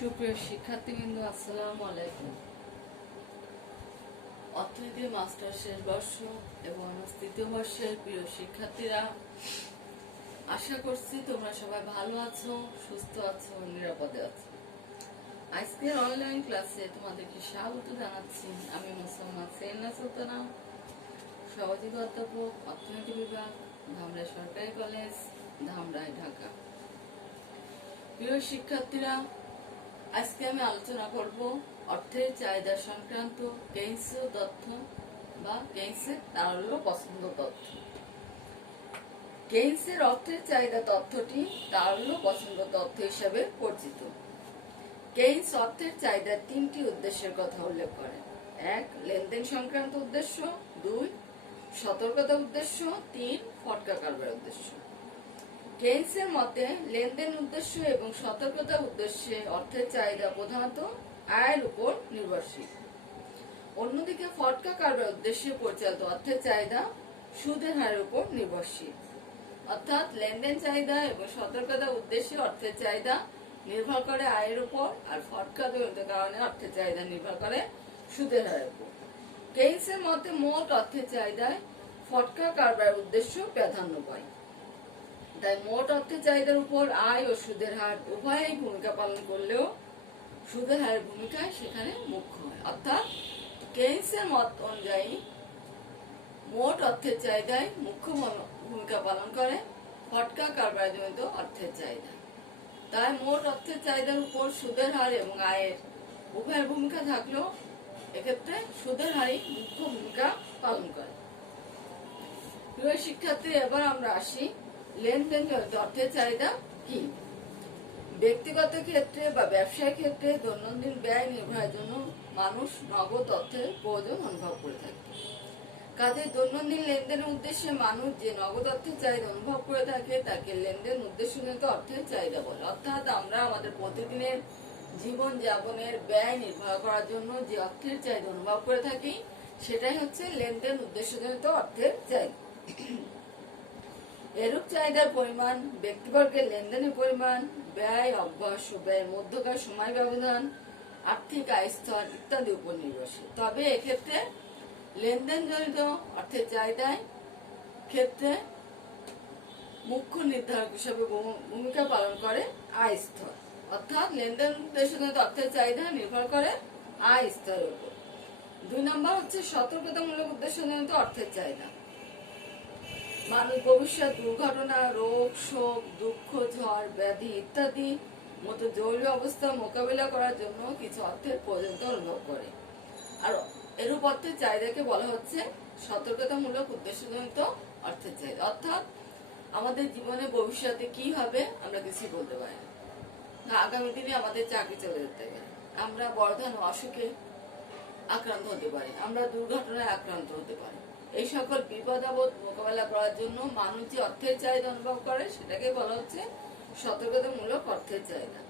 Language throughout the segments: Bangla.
সুপ্রিয় শিক্ষার্থীবৃন্দ, আসসালামু আলাইকুম। অর্থনীতি মাস্টার শেষ বর্ষ এবং তৃতীয় বর্ষের প্রিয় শিক্ষার্থীরা, আশা করছি তোমরা সবাই ভালো আছো, সুস্থ আছো, নিরাপদে আছো। আজকের অনলাইন ক্লাসে তোমাদেরকে স্বাগত জানাচ্ছি। আমি মুসলমান সেলিনা সুলতানা, সহযোগী অধ্যাপক, অর্থনীতি বিভাগ, ধামরাই সরকারি কলেজ, ধামরাই, ঢাকা। প্রিয় শিক্ষার্থীরা, আজকে আমি আলোচনা করব অর্থের চাহিদা সংক্রান্ত কেইন্সীয় তথ্য বা কেইন্সের তারল্য পছন্দ তথ্য। কেইন্সের অর্থের চাহিদা তথ্যটি তারল্য পছন্দ তথ্য হিসেবে পরিচিত। কেইন্স অর্থের চাহিদার তিনটি উদ্দেশ্যের কথা উল্লেখ করেন। 1. লেনদেন সংক্রান্ত উদ্দেশ্য, 2. সতর্কতা উদ্দেশ্য, 3. ফটকা কারবার উদ্দেশ্য। কেইন্সের মতে লেনদেন উদ্দেশ্য এবং সতর্কতা উদ্দেশ্যে অর্থের চাহিদা প্রধানত আয়ের উপর নির্ভরশীল। অন্যদিকে ফটকা কারবার উদ্দেশ্যে পরিচালিত অর্থের চাহিদা সুদের হারের উপর নির্ভরশীল। অর্থাৎ লেনদেন চাহিদা এবং সতর্কতা উদ্দেশ্যে অর্থের চাহিদা নির্ভর করে আয়ের উপর, আর ফটকা জনিত কারণে অর্থের চাহিদা নির্ভর করে সুদের হারের উপর। কেইন্সের মতে মোট অর্থের চাহিদায় ফটকা কারবার উদ্দেশ্য প্রাধান্য পায়। তাই মোট অর্থের চাহিদার উপর আয় ও সুদের হার উভয়ই ভূমিকা পালন করলেও সুদের হারের ভূমিকা সেখানে মুখ্য হয়। অর্থাৎ কেইন্সের মত অনুযায়ী মোট অর্থের চাহিদায় মুখ্য ভূমিকা পালন করে ফটকা কারবারজনিত অর্থের চাহিদা। তাই মোট অর্থের চাহিদার উপর সুদের হার এবং আয়ের উভয়ের ভূমিকা থাকলেও এক্ষেত্রে সুদের হারই মুখ্য ভূমিকা পালন করে। প্রিয় শিক্ষার্থী, এবার আমরা আসি লেনদেন জনিত অর্থের চাহিদা কি। ব্যক্তিগত ক্ষেত্রে বা ব্যবসায়িক ক্ষেত্রে দৈনন্দিন ব্যয় নির্বাহের জন্য মানুষ নগদ অর্থের প্রয়োজন অনুভব করে থাকে। কাজে দৈনন্দিন লেনদেনের উদ্দেশ্যে মানুষ যে নগদ অর্থের চাহিদা অনুভব করে থাকে তাকে লেনদেন উদ্দেশ্যজনিত অর্থের চাহিদা বলে। অর্থাৎ আমরা আমাদের প্রতিদিনের জীবন যাপনের ব্যয় নির্বাহ করার জন্য যে অর্থের চাহিদা অনুভব করে থাকি সেটাই হচ্ছে লেনদেন উদ্দেশ্যজনিত অর্থের চাহিদা। এরূপ চাহিদার পরিমাণ ব্যক্তিবর্গের লেনদেনের পরিমাণ, ব্যয় অভ্যাস ও ব্যয়ের মধ্যকার সময় ব্যবধান, আর্থিক আয় স্তর ইত্যাদির উপর নির্ভরশীল। তবে এক্ষেত্রে লেনদেন জনিত অর্থের চাহিদার ক্ষেত্রে মুখ্য নির্ধারক হিসেবে ভূমিকা পালন করে আয় স্তর। অর্থাৎ লেনদেন উদ্দেশ্যজনিত অর্থের চাহিদা নির্ভর করে আয় স্তরের উপর। 2 নম্বর হচ্ছে সতর্কতামূলক উদ্দেশ্যজনিত অর্থের চাহিদা। মানুষ ভবিষ্যৎ দুর্ঘটনা, রোগ, শোক, দুঃখ, ঝড়, ব্যাধি ইত্যাদি মতো জরুরি অবস্থা মোকাবিলা করার জন্য কিছু অর্থের প্রয়োজনীয়তা অনুভব করে। আর এরূপ অর্থের চাহিদাকে বলা হচ্ছে সতর্কতামূলক উদ্দেশ্যজনিত অর্থের চাহিদা। অর্থাৎ আমাদের জীবনে ভবিষ্যতে কি হবে আমরা কিছুই বলতে পারি না। আগামী দিনে আমাদের চাকরি চলে যেতে পারে, আমরা বড় ধরনের অসুখে আক্রান্ত হতে পারি, আমরা দুর্ঘটনায় আক্রান্ত হতে পারি। এই সকল বিপদ আপদ মোকাবেলা করার জন্য মানুষ যে অর্থের চাহিদা অনুভব করে সেটাকে বলা হচ্ছে সতর্কতামূলক অর্থের চাহিদা।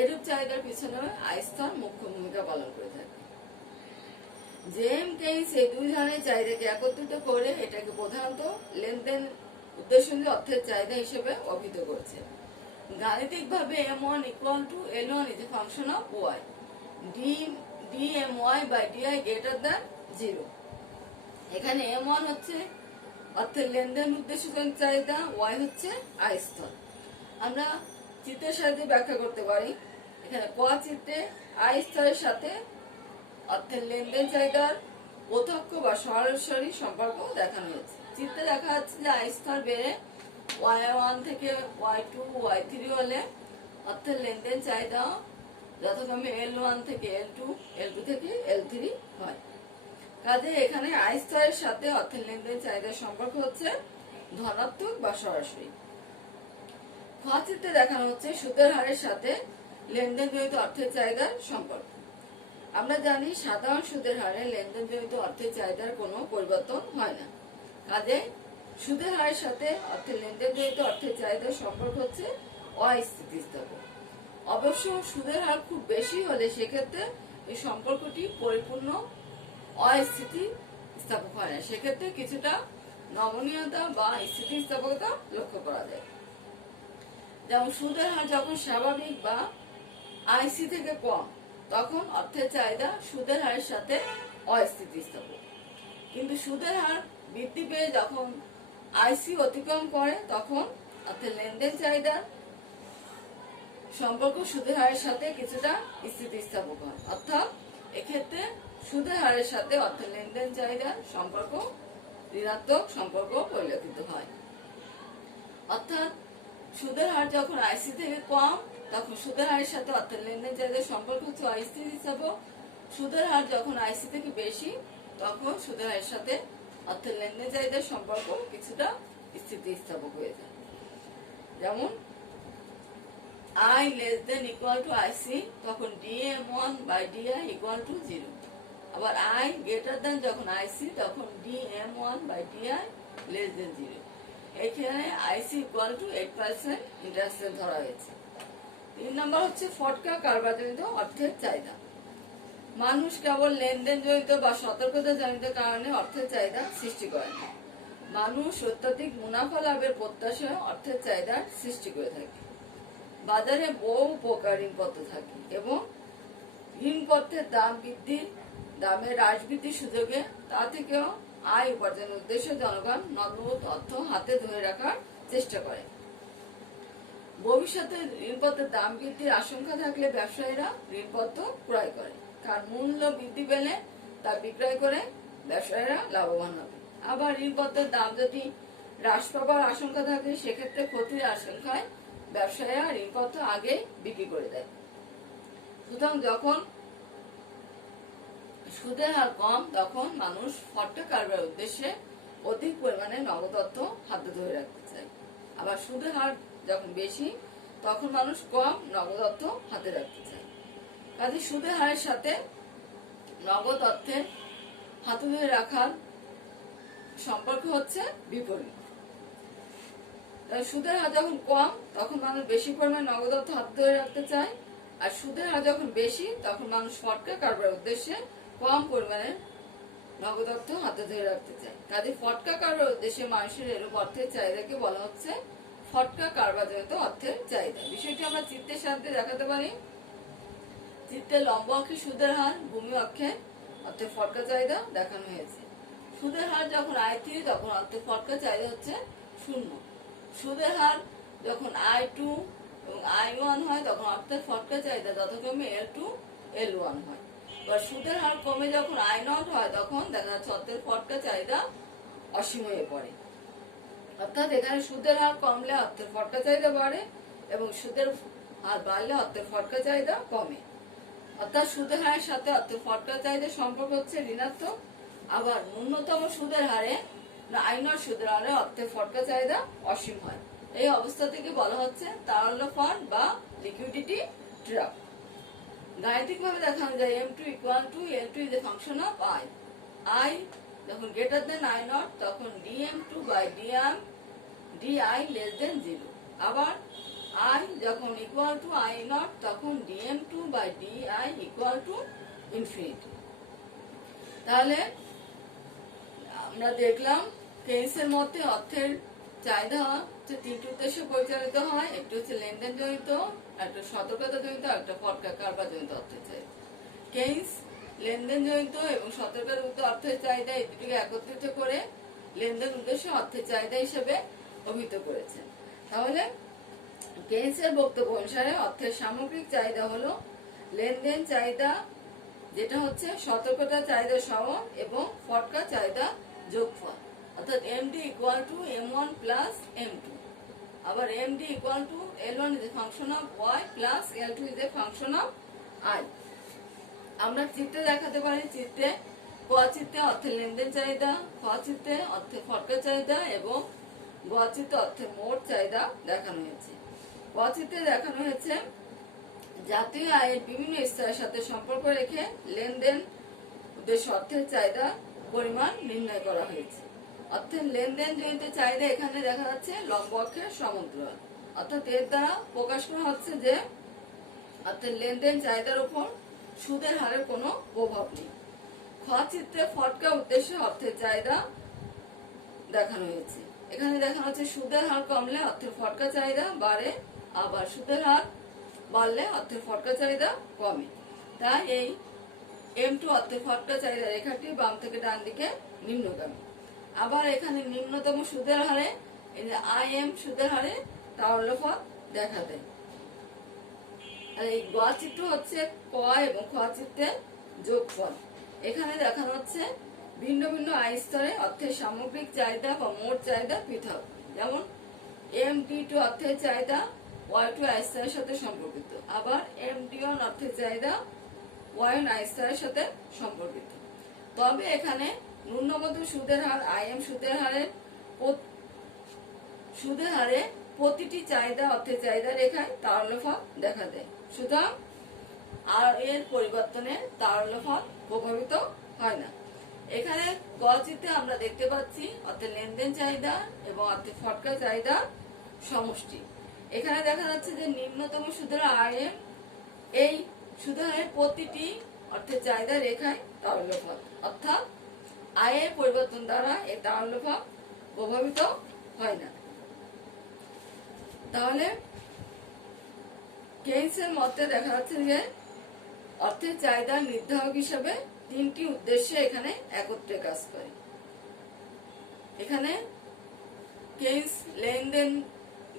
এরূপ চাহিদার পিছনে আয় স্তর মুখ্য ভূমিকা পালন করে থাকে। জেম কেইন্স এই দুই ধরনের চাহিদাকে একত্রিত করে এটাকে প্রধানত লেনদেন উদ্দেশ্যজনিত অর্থের চাহিদা হিসেবে অভিহিত করেছে। গাণিতিকভাবে M1 = L1 is a function of y. dmy by di greater than 0. এখানে M1 হচ্ছে অর্থের লেনদেন উদ্দেশ্যজনিত চাহিদা, y হচ্ছে আয় স্তর। আমরা চিত্রের সাহায্যে ব্যাখ্যা করতে পারি। এখানে ক চিত্রে আয় স্তরের সাথে অর্থের লেনদেন চাহিদার প্রত্যক্ষ বা সরাসরি সম্পর্ক দেখানো হয়েছে। চিত্রে দেখা যাচ্ছে যে আয় স্তর বেড়ে y1 থেকে y2 y3 হলে অর্থের লেনদেন চাহিদা যথাক্রমে L1 থেকে L2 L2 থেকে L3 হয়। কাজে এখানে আয় স্তরের সাথে অর্থের লেনদেন চাহিদার সম্পর্ক হচ্ছে ধনাত্মক বা সরাসরি। খ চিত্রে দেখানো হচ্ছে সুদের হারের সাথে লেনদেন জনিত অর্থের চাহিদার সম্পর্ক। আমরা জানি সাধারণ সুদের হারে লেনদেন জনিত অর্থের চাহিদার কোনো পরিবর্তন হয় না। কাজে সুদের হারের সাথে অর্থের লেনদেন জনিত অর্থের চাহিদার সম্পর্ক হচ্ছে অস্থিতিস্থাপক। অবশ্য সুদের হার খুব বেশি হলে সেক্ষেত্রে এই সম্পর্কটি পরিপূর্ণ অস্থিতিস্থাপক হয় না, সেক্ষেত্রে কিছুটা নমনীয়তা বা স্থিতিস্থাপকতা লক্ষ্য করা যায়। যেমন সুদের হার যখন স্বাভাবিক বা আইসি থেকে কম, তখন অর্থের চাহিদা সুদের হারের সাথে অস্থিতিস্থাপক। কিন্তু সুদের হার বৃদ্ধি পেয়ে যখন আইসি অতিক্রম করে, তখন অর্থের লেনদেন চাহিদার সম্পর্ক সুদের হারের সাথে কিছুটা স্থিতিস্থাপক হয়। অর্থাৎ এক্ষেত্রে সুদের হারের সাথে অর্থের লেনদেন চাহিদার সম্পর্ক ঋণাত্মক সম্পর্ক পরিলক্ষিত হয়। অর্থাৎ সুদের হার যখন আইসি থেকে কম, তখন সুদের হারের সাথে অর্থের লেনদেন চাহিদার সম্পর্ক হচ্ছে অস্থিতিস্থাপক। সুদের হার যখন আইসি থেকে বেশি, তখন সুদের হারের সাথে অর্থের লেনদেন চাহিদার সম্পর্ক কিছুটা স্থিতিস্থাপক হয়ে যায়। যেমন I less than equal to IC, তখন dm1/di = 0। আবার I greater than যখন IC, তখন dm1/di less than 0। এখানে IC = 8% ইন্টারেস্ট রেট ধরা হয়েছে। 3 নম্বর হচ্ছে ফটকা কারবারজনিত অর্থের চাহিদা। মানুষ কেবল লেনদেন জনিত বা সতর্কতা জনিত কারণে অর্থের চাহিদা সৃষ্টি করে না। মানুষ অত্যধিক মুনাফা লাভের প্রত্যাশায় অর্থের চাহিদার সৃষ্টি করে থাকে। বাজারে বহু প্রকার ঋণপত্র থাকে এবং ঋণপত্রের দামের হ্রাস বৃদ্ধির সুযোগে তা থেকেও আয় উপার্জনের উদ্দেশ্যে জনগণ নগদ অর্থ হাতে ধরে রাখার চেষ্টা করে। ভবিষ্যতে ঋণপত্রের দাম বৃদ্ধির আশঙ্কা থাকলে ব্যবসায়ীরা ঋণপত্র ক্রয় করে, কারণ মূল্য বৃদ্ধি পেলে তা বিক্রয় করে ব্যবসায়ীরা লাভবান হবে। আবার ঋণপত্রের দাম যদি হ্রাস পাবার আশঙ্কা থাকে, সেক্ষেত্রে ক্ষতির আশঙ্কায় ব্যবসায়ীরা ঋণপত্র আগে বিক্রি করে দেয়। সুতরাং যখন সুদের হার কম, তখন মানুষ ফটকা কারবারের উদ্দেশ্যে অধিক পরিমাণে নগদ অর্থ হাতে ধরে রাখতে চায়। আবার সুদের হার যখন বেশি, তখন মানুষ কম নগদ অর্থ হাতে রাখতে চায়। কাজে সুদের হারের সাথে নগদ অর্থের হাতে ধরে রাখার সম্পর্ক হচ্ছে বিপরীত। সুদের হার যখন কম, তখন মানুষ বেশি পরিমাণে নগদ অর্থ হাতে ধরে রাখতে চায়। আর সুদের হার যখন বেশি, তখন মানুষ ফটকা কারবারের উদ্দেশ্যে কম পরিমাণে নগদ অর্থ হাতে ধরে রাখতে চায়। কাজে ফটকা কারবারের উদ্দেশ্যে মানুষের এরূপ অর্থের চাহিদাকে বলা হচ্ছে ফটকা কারবারজনিত অর্থের চাহিদা। বিষয়টি আমরা চিত্রের সাহায্যে দেখাতে পারি। চিত্রে লম্ব অক্ষে সুদের হার, ভূমি অক্ষে অর্থের ফটকা চাহিদা দেখানো হয়েছে। সুদের হার যখন I3, তখন অর্থের ফটকা চাহিদা হচ্ছে 0। সুদের হার যখন I2 এবং I1 হয়, তখন অর্থের ফটকা চাহিদা যথাক্রমে L2, L1 হয়। বা সুদের হার কমে যখন I0 হয়, তখন দেখা যাচ্ছে অর্থের ফটকা চাহিদা অসীম হয়ে পড়ে। অর্থাৎ এখানে সুদের হার কমলে অর্থের ফটকা চাহিদা বাড়ে এবং সুদের হার বাড়লে অর্থের ফটকা চাহিদা কমে। অর্থাৎ সুদের হারের সাথে অর্থের ফটকা চাহিদার সম্পর্ক হচ্ছে ঋণাত্মক। আবার ন্যূনতম সুদের হারে I0 সুদের হারে অর্থের ফটকা চাহিদা অসীম হয়। এই অবস্থা থেকে বলা হচ্ছে তারল্য ফান্ড বা লিকুইডিটি ট্র্যাপ। গাণিতিক ভাবে দেখানো যায় M2 = L2 is a function of I. I যখন greater than I0, তখন dm2/di less than 0। আবার I যখন equal to I0, তখন dm2/di = infinity। তাহলে আমরা দেখলাম কেইন্সের মতে অর্থের চাহিদা হচ্ছে 3টি উদ্দেশ্যে পরিচালিত হয়। একটি হচ্ছে লেনদেন জনিত, একটা সতর্কতা জনিত, একটা ফটকা কারবার জনিত অর্থের চাহিদা। কেইন্স লেনদেন জনিত এবং সতর্কতা জনিত অর্থের চাহিদা এই দুটিকে একত্রিত করে লেনদেন উদ্দেশ্য অর্থের চাহিদা হিসেবে অভিহিত করেছেন। তাহলে কেইন্সের বক্তব্য অনুসারে অর্থের সামগ্রিক চাহিদা হলো লেনদেন চাহিদা, যেটা হচ্ছে সতর্কতা চাহিদা সহ এবং ফটকা চাহিদা যোগফল। অর্থাৎ MD = M1 + M2। আবার MD = L1 is a function of Y plus L2 is a function of I। আমরা চিত্রে দেখাতে পারি। চিত্রে ক চিত্রে অর্থের লেনদেন চাহিদা, খ চিত্রে অর্থের ফটকা চাহিদা এবং গ চিত্রে অর্থের মোট চাহিদা দেখানো হয়েছে। ক চিত্রে দেখানো হয়েছে জাতীয় আয়ের বিভিন্ন স্তরের সাথে সম্পর্ক রেখে লেনদেন উদ্দেশ্য অর্থের চাহিদা পরিমাণ নির্ণয় করা হয়েছে। অর্থের লেনদেন জনিত চাহিদা এখানে দেখা যাচ্ছে লম্ব অক্ষের সমান্তরাল। অর্থাৎ এর দ্বারা প্রকাশ করা হচ্ছে যে অর্থের লেনদেন চাহিদার উপর সুদের হারের কোনো প্রভাব নেই। খ চিত্রে ফটকা উদ্দেশ্যে অর্থের চাহিদা দেখানো হয়েছে। এখানে দেখানো হচ্ছে সুদের হার কমলে অর্থের ফটকা চাহিদা বাড়ে, আবার সুদের হার বাড়লে অর্থের ফটকা চাহিদা কমে। তাই এই M2 অর্থের ফটকা চাহিদা রেখাটি বাম থেকে ডান দিকে নিম্নগামী। আবার এখানে নিম্নতম সুদের হারে এই যে IM সুদের হারে তারল্যফল দেখা দেয়। আর এই গ চিত্র হচ্ছে ক এবং খ চিত্রের যোগফল। এখানে দেখানো হচ্ছে ভিন্ন ভিন্ন আয় স্তরে অর্থের সামগ্রিক চাহিদা বা মোট চাহিদা পৃথক। যেমন MD2 অর্থের চাহিদা Y2 আয় স্তরের সাথে সম্পর্কিত, আবার MD1 অর্থের চাহিদা Y1 আয় স্তরের সাথে সম্পর্কিত। তবে এখানে ন্যূনতম সুদের হার IM সুদের হারে প্রতিটি চাহিদা অর্থের চাহিদা রেখায় তারল্যফল দেখা দেয়। সুতরাং আর এর পরিবর্তনে তারল্যফল প্রভাবিত হয় না। এখানে গ চিত্রে আমরা দেখতে পাচ্ছি অর্থের লেনদেন চাহিদা এবং অর্থের ফটকা চাহিদা সমষ্টি। এখানে দেখা যাচ্ছে যে নিম্নতম সুদের IM এই সুদের হারের প্রতিটি অর্থের চাহিদা রেখায় তারল্যফল, অর্থাৎ আয়ের পরিবর্তন দ্বারা এই তারল্যফল প্রভাবিত হয় না। তাহলে কেইন্সের মতে দেখা যাচ্ছে যে অর্থের চাহিদা নির্ধারক হিসেবে তিনটি উদ্দেশ্যে এখানে একত্রে কাজ করে। এখানে কেইন্স লেনদেন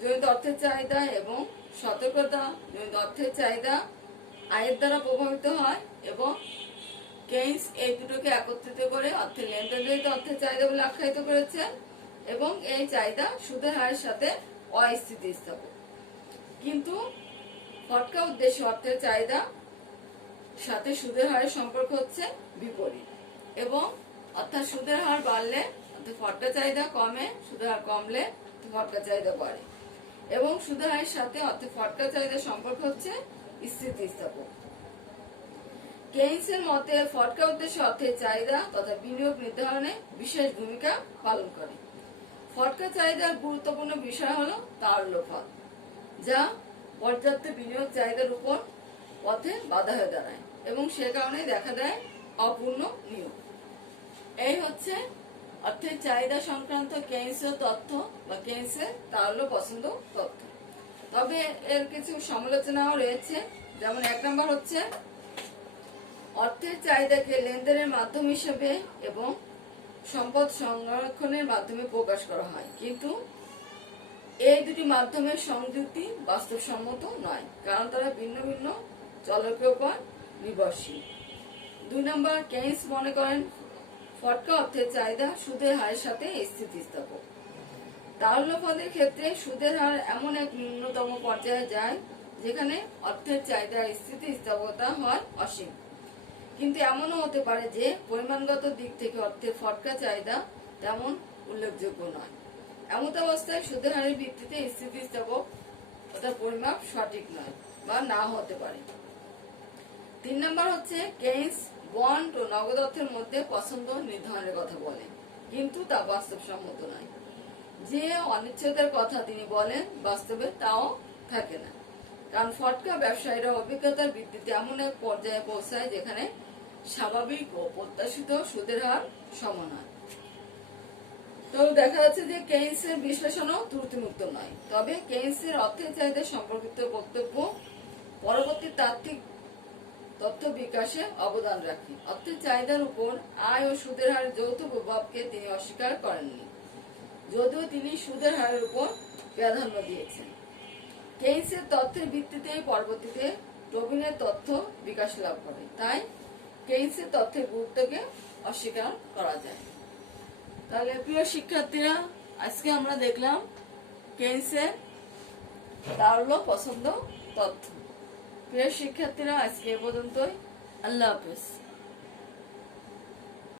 জনিত অর্থের চাহিদা এবং সতর্কতা জনিত অর্থের চাহিদা আয়ের দ্বারা প্রভাবিত হয়, এবং কেইন্স এই দুটোকে একত্রিত করে অর্থের লেনদেন জনিত অর্থের চাহিদা বলে আখ্যায়িত করেছেন, এবং এই চাহিদা সুদের হারের সাথে অস্থিতিস্থাপক। কিন্তু ফটকা উদ্দেশ্য অর্থের চাহিদা সাথে সুদের হারের সম্পর্ক হচ্ছে বিপরীত, এবং অর্থাৎ সুদের হার বাড়লে অর্থাৎ ফটকা চাহিদা কমে, সুদের হার কমলে ফটকা চাহিদা বাড়ে, এবং সুদের হারের সাথে অর্থাৎ ফটকা চাহিদার সম্পর্ক হচ্ছে স্থিতিস্থাপক। কেইন্সের মতে ফটকা উদ্দেশ্য অর্থের চাহিদা তথা বিনিয়োগ নির্ধারণে বিশেষ ভূমিকা পালন করে। ফটকা চাহিদার গুরুত্বপূর্ণ বিষয় হলো তারল্যফল, যা পর্যাপ্ত বিনিয়োগ চাহিদার উপর পথে বাধা হয়ে দাঁড়ায় এবং সে কারণে দেখা দেয় অপূর্ণ নিয়োগ। এই হচ্ছে অর্থের চাহিদা সংক্রান্ত কেইন্সের তথ্য বা কেইন্সের তারল্য পছন্দ তথ্য। তবে এর কিছু সমালোচনাও রয়েছে। যেমন 1 নম্বর হচ্ছে অর্থের চাহিদাকে লেনদেনের মাধ্যম হিসেবে এবং সম্পদ সংরক্ষণের মাধ্যমে প্রকাশ করা হয়, কিন্তু এই দুটি মাধ্যমের সংযুক্তি বাস্তবসম্মত নয়, কারণ তারা ভিন্ন ভিন্ন চলকের উপর নির্ভরশীল। 2 নম্বর, কেইন্স মনে করেন ফটকা অর্থের চাহিদা সুদের হারের সাথে স্থিতিস্থাপক। তারল্যফলের ক্ষেত্রে সুদের হার এমন এক ন্যূনতম পর্যায়ে যায় যেখানে অর্থের চাহিদার স্থিতিস্থাপকতা হয় অসীম, কিন্তু এমনও হতে পারে যে পরিমাণগত দিক থেকে অর্থের ফটকা চাহিদা তেমন উল্লেখযোগ্য নয়। এমন অবস্থায় সুদের হারের ভিত্তিতে স্থিতিস্থাপক অর্থাৎ পরিমাপ সঠিক নয় বা না হতে পারে। 3 নম্বর হচ্ছে কেইন্স বন্ড ও নগদ অর্থের মধ্যে পছন্দ নির্ধারণের কথা বলেন, কিন্তু তা বাস্তবসম্মত নয়। যে অনিশ্চয়তার কথা তিনি বলেন বাস্তবে তাও থাকে না, কারণ ফটকা ব্যবসায়ীরা অভিজ্ঞতার ভিত্তিতে এমন এক পর্যায়ে পৌঁছায় যেখানে স্বাভাবিক ও প্রত্যাশিত সুদের হার সমান হয়। তো দেখা যাচ্ছে যে কেইন্সের বিশ্লেষণও ত্রুটিমুক্ত নয়। তবে কেইন্সের অর্থের চাহিদা সম্পর্কিত বক্তব্য পরবর্তী তাত্ত্বিক তথ্য বিকাশে অবদান রাখে। অর্থের চাহিদার উপর আয় ও সুদের হারের যৌথ প্রভাবকে তিনি অস্বীকার করেননি, যদিও তিনি সুদের হারের উপর প্রাধান্য দিয়েছেন। কেইন্সের তথ্যের ভিত্তিতে পরবর্তীতে টোবিনের তথ্য বিকাশ লাভ করে, তাই কেইন্সের তথ্যের গুরুত্বকে অস্বীকার করা যায়। তাহলে প্রিয় শিক্ষার্থীরা, আজকে আমরা দেখলাম কেইন্সের তারল্য পছন্দ তথ্য। প্রিয় শিক্ষার্থীরা, আজকে এ পর্যন্তই। আল্লাহ হাফেজ।